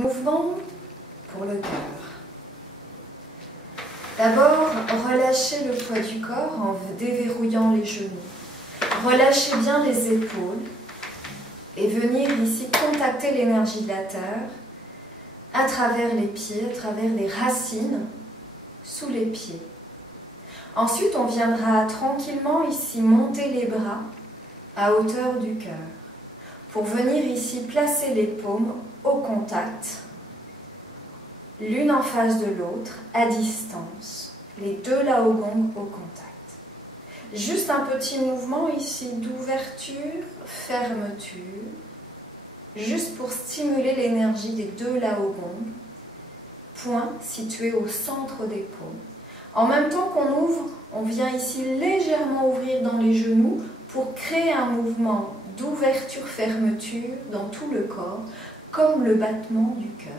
Mouvement pour le cœur. D'abord, relâchez le poids du corps en déverrouillant les genoux. Relâchez bien les épaules et venir ici contacter l'énergie de la terre à travers les pieds, à travers les racines sous les pieds. Ensuite, on viendra tranquillement ici monter les bras à hauteur du cœur pour venir ici placer les paumes au contact, l'une en face de l'autre, à distance, les deux Laogong au contact. Juste un petit mouvement ici d'ouverture, fermeture, juste pour stimuler l'énergie des deux Laogong, point situé au centre des paumes. En même temps qu'on ouvre, on vient ici légèrement ouvrir dans les genoux pour créer un mouvement d'ouverture-fermeture dans tout le corps, comme le battement du cœur.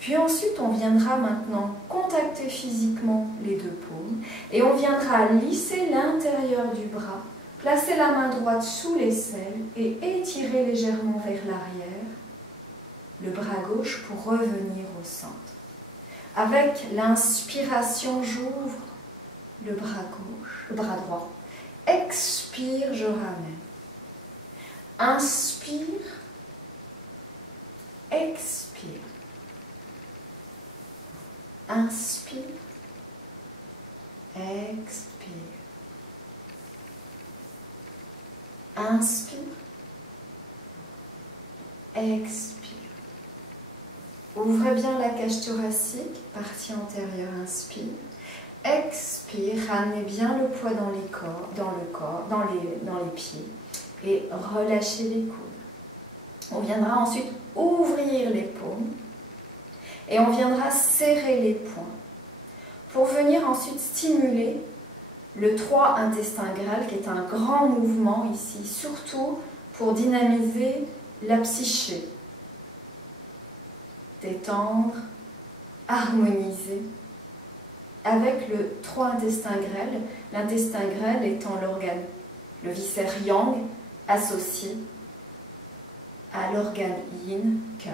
Puis ensuite, on viendra maintenant contacter physiquement les deux paumes et on viendra lisser l'intérieur du bras, placer la main droite sous l'aisselle et étirer légèrement vers l'arrière le bras gauche pour revenir au centre. Avec l'inspiration, j'ouvre le bras gauche, le bras droit. Expire, je ramène. Inspire, expire. Inspire, expire. Inspire, expire. Ouvrez bien la cage thoracique, partie antérieure, inspire. Expire, ramenez bien le poids dans les pieds et relâchez les coudes. On viendra ensuite ouvrir les paumes et on viendra serrer les poings pour venir ensuite stimuler le 3 intestin grêle qui est un grand mouvement ici, surtout pour dynamiser la psyché. Détendre, harmoniser avec le 3 intestin grêle, l'intestin grêle étant l'organe, le viscère yang associé à l'organe yin, cœur.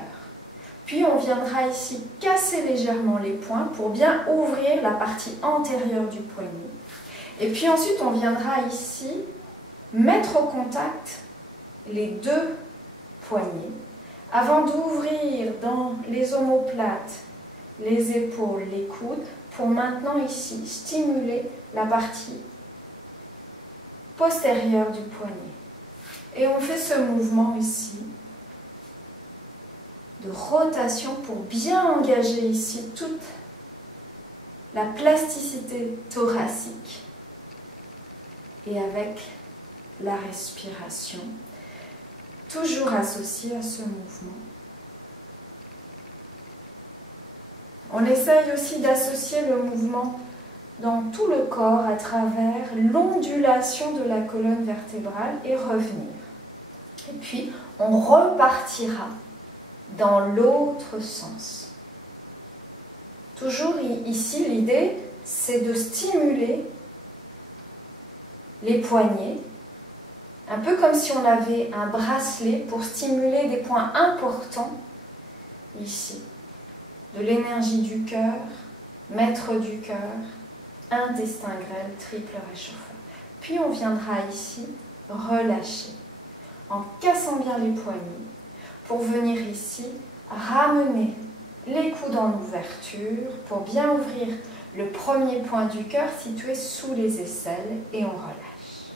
Puis on viendra ici casser légèrement les poings pour bien ouvrir la partie antérieure du poignet. Et puis ensuite on viendra ici mettre au contact les deux poignets avant d'ouvrir dans les omoplates, les épaules, les coudes, pour maintenant ici stimuler la partie postérieure du poignet. Et on fait ce mouvement ici de rotation pour bien engager ici toute la plasticité thoracique et avec la respiration, toujours associée à ce mouvement. On essaye aussi d'associer le mouvement dans tout le corps à travers l'ondulation de la colonne vertébrale et revenir. Et puis, on repartira dans l'autre sens. Toujours ici, l'idée, c'est de stimuler les poignets, un peu comme si on avait un bracelet pour stimuler des points importants ici. De l'énergie du cœur, maître du cœur, intestin grêle, triple réchauffeur. Puis on viendra ici relâcher, en cassant bien les poignets, pour venir ici ramener les coudes en ouverture, pour bien ouvrir le premier point du cœur situé sous les aisselles, et on relâche.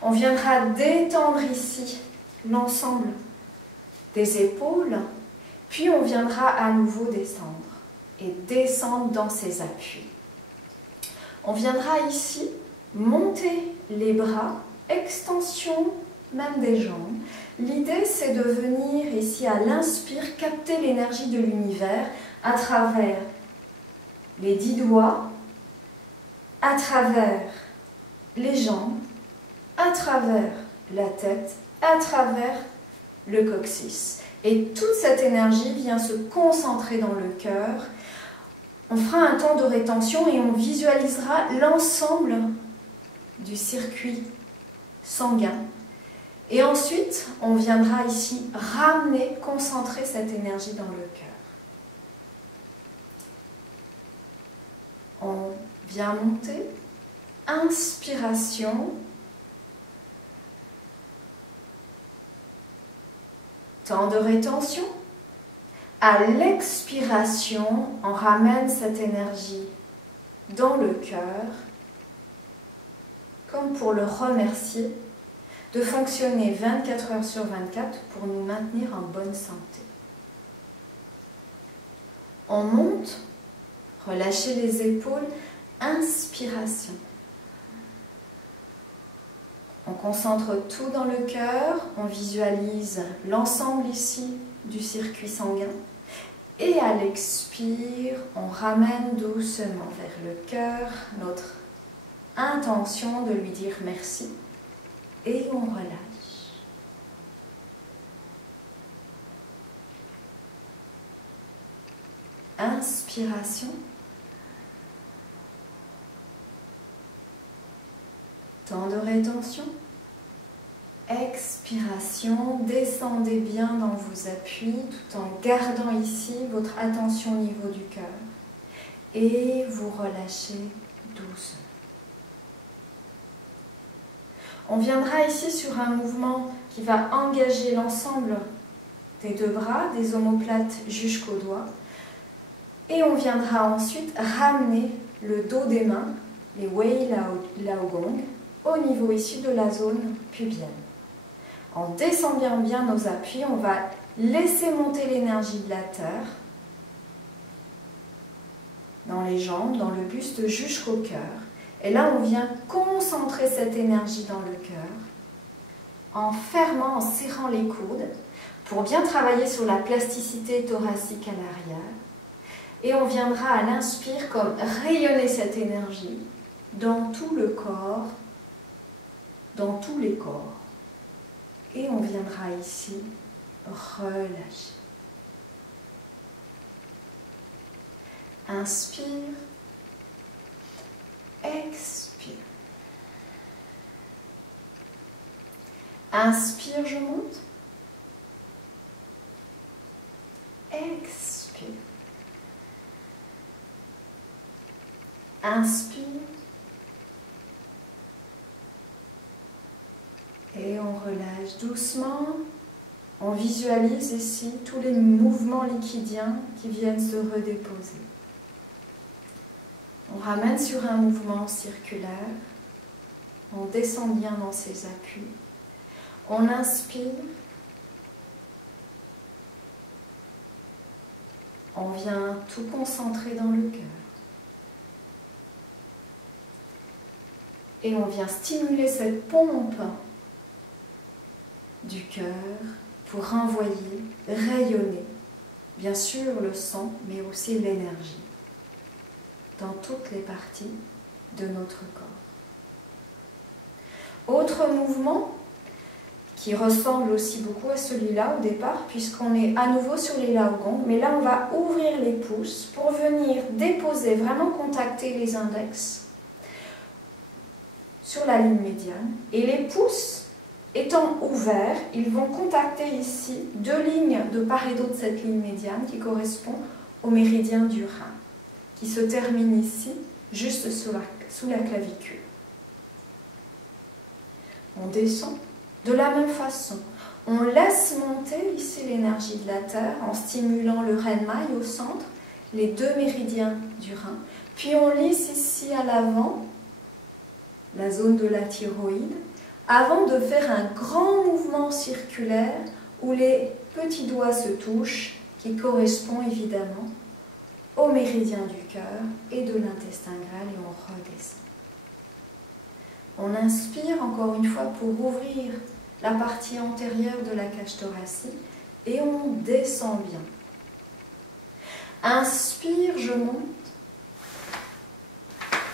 On viendra détendre ici l'ensemble des épaules, puis on viendra à nouveau descendre, et descendre dans ses appuis. On viendra ici monter les bras, extension même des jambes. L'idée, c'est de venir ici à l'inspire, capter l'énergie de l'univers à travers les 10 doigts, à travers les jambes, à travers la tête, à travers le coccyx. Et toute cette énergie vient se concentrer dans le cœur. On fera un temps de rétention et on visualisera l'ensemble du circuit sanguin Et ensuite, on viendra ici ramener, concentrer cette énergie dans le cœur. On vient monter, inspiration, temps de rétention. À l'expiration, on ramène cette énergie dans le cœur, comme pour le remercier de fonctionner 24 heures sur 24 pour nous maintenir en bonne santé. On monte, relâchez les épaules, inspiration. On concentre tout dans le cœur, on visualise l'ensemble ici du circuit sanguin. Et à l'expire, on ramène doucement vers le cœur notre intention de lui dire merci. Et on relâche. Inspiration. Temps de rétention. Expiration. Descendez bien dans vos appuis tout en gardant ici votre attention au niveau du cœur. Et vous relâchez doucement. On viendra ici sur un mouvement qui va engager l'ensemble des deux bras, des omoplates jusqu'aux doigts. Et on viendra ensuite ramener le dos des mains, les Wei Lao Gong, au niveau ici de la zone pubienne. En descendant bien nos appuis, on va laisser monter l'énergie de la terre dans les jambes, dans le buste jusqu'au cœur. Et là, on vient concentrer cette énergie dans le cœur en fermant, en serrant les coudes pour bien travailler sur la plasticité thoracique à l'arrière. Et on viendra à l'inspire comme rayonner cette énergie dans tout le corps, dans tous les corps. Et on viendra ici relâcher. Inspire. Expire. Inspire, je monte. Expire. Inspire. Et on relâche doucement. On visualise ici tous les mouvements liquidiens qui viennent se redéposer. On ramène sur un mouvement circulaire. On descend bien dans ses appuis. On inspire. On vient tout concentrer dans le cœur. Et on vient stimuler cette pompe du cœur pour renvoyer, rayonner, bien sûr le sang, mais aussi l'énergie dans toutes les parties de notre corps. Autre mouvement qui ressemble aussi beaucoup à celui-là au départ, puisqu'on est à nouveau sur les Lao Gong, mais là on va ouvrir les pouces pour venir déposer, vraiment contacter les index sur la ligne médiane, et les pouces étant ouverts, ils vont contacter ici deux lignes de part et d'autre de cette ligne médiane qui correspond au méridien du rein, qui se termine ici, juste sous la clavicule. On descend de la même façon. On laisse monter ici l'énergie de la terre en stimulant le Renmai au centre, les deux méridiens du rein. Puis on lisse ici à l'avant la zone de la thyroïde, avant de faire un grand mouvement circulaire où les petits doigts se touchent, qui correspond évidemment au méridien du cœur et de l'intestin grêle, et on redescend. On inspire encore une fois pour ouvrir la partie antérieure de la cage thoracique et on descend bien. Inspire, je monte.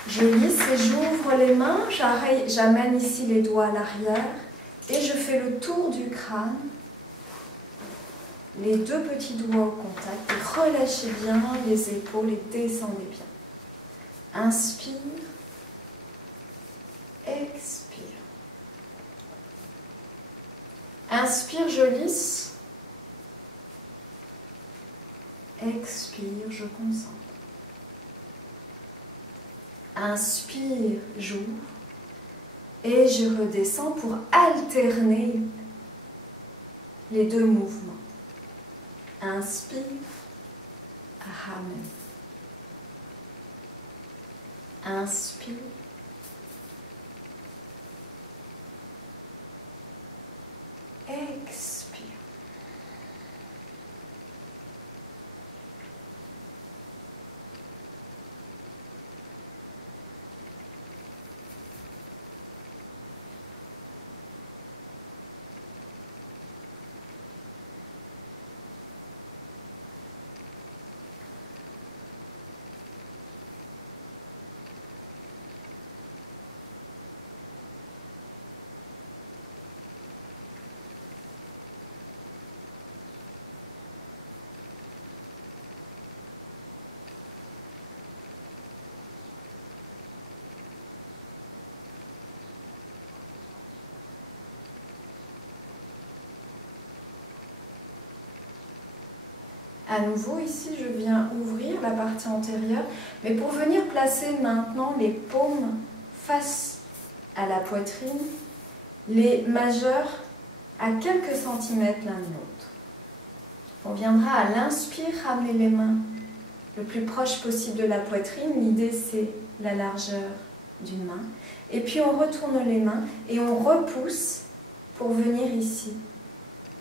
Je lisse et j'ouvre les mains, j'amène ici les doigts à l'arrière et je fais le tour du crâne, les deux petits doigts au contact, et relâchez bien les épaules et descendez bien. Inspire, expire. Inspire, je lisse. Expire, je concentre. Inspire, j'ouvre. Et je redescends pour alterner les deux mouvements. Inspire, ramène. Inspire. Expire. À nouveau, ici, je viens ouvrir la partie antérieure, mais pour venir placer maintenant les paumes face à la poitrine, les majeurs à quelques centimètres l'un de l'autre. On viendra à l'inspire, ramener les mains le plus proche possible de la poitrine. L'idée, c'est la largeur d'une main. Et puis, on retourne les mains et on repousse pour venir ici.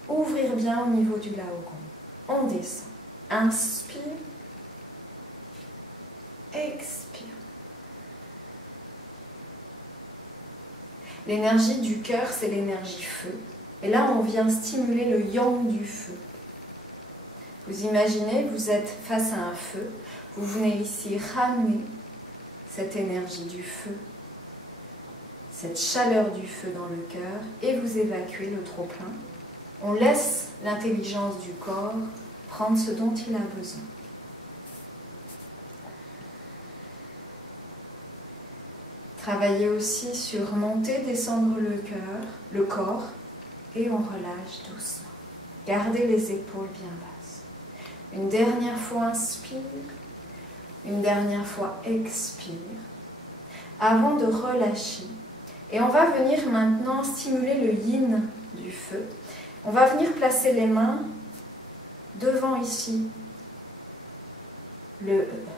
Ouvrir bien au niveau du laogon. On descend. Inspire, expire. L'énergie du cœur, c'est l'énergie feu. Et là, on vient stimuler le yang du feu. Vous imaginez, vous êtes face à un feu. Vous venez ici ramener cette énergie du feu, cette chaleur du feu dans le cœur, et vous évacuez le trop-plein. On laisse l'intelligence du corps prendre ce dont il a besoin. Travaillez aussi sur monter, descendre le cœur, le corps, et on relâche doucement. Gardez les épaules bien basses. Une dernière fois, inspire. Une dernière fois, expire. Avant de relâcher. Et on va venir maintenant stimuler le yin du feu. On va venir placer les mains devant ici,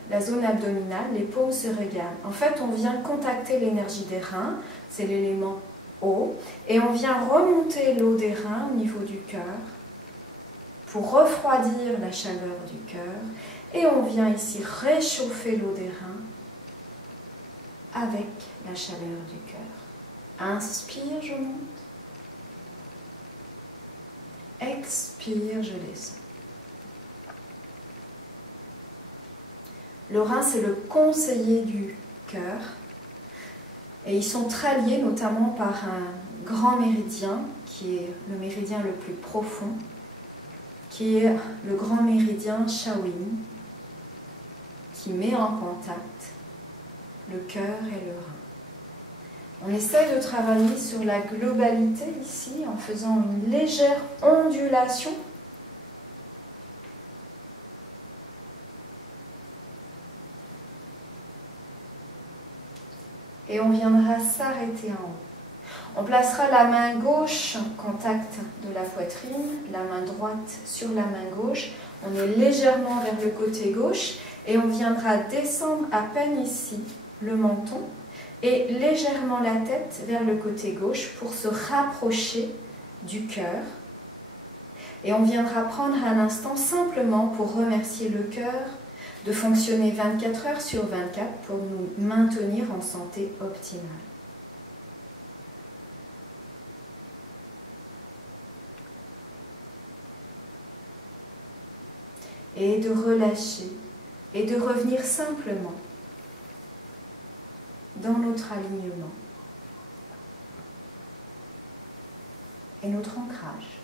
la zone abdominale, les paumes se regardent. En fait, on vient contacter l'énergie des reins, c'est l'élément eau, et on vient remonter l'eau des reins au niveau du cœur pour refroidir la chaleur du cœur, et on vient ici réchauffer l'eau des reins avec la chaleur du cœur. Inspire, je monte. Expire, je descends. Le rein, c'est le conseiller du cœur. Et ils sont très liés, notamment par un grand méridien, qui est le méridien le plus profond, qui est le grand méridien Shaolin, qui met en contact le cœur et le rein. On essaie de travailler sur la globalité ici, en faisant une légère ondulation. Et on viendra s'arrêter en haut. On placera la main gauche en contact de la poitrine, la main droite sur la main gauche. On est légèrement vers le côté gauche et on viendra descendre à peine ici le menton et légèrement la tête vers le côté gauche pour se rapprocher du cœur. Et on viendra prendre un instant simplement pour remercier le cœur de fonctionner 24 heures sur 24 pour nous maintenir en santé optimale. Et de relâcher et de revenir simplement dans notre alignement et notre ancrage.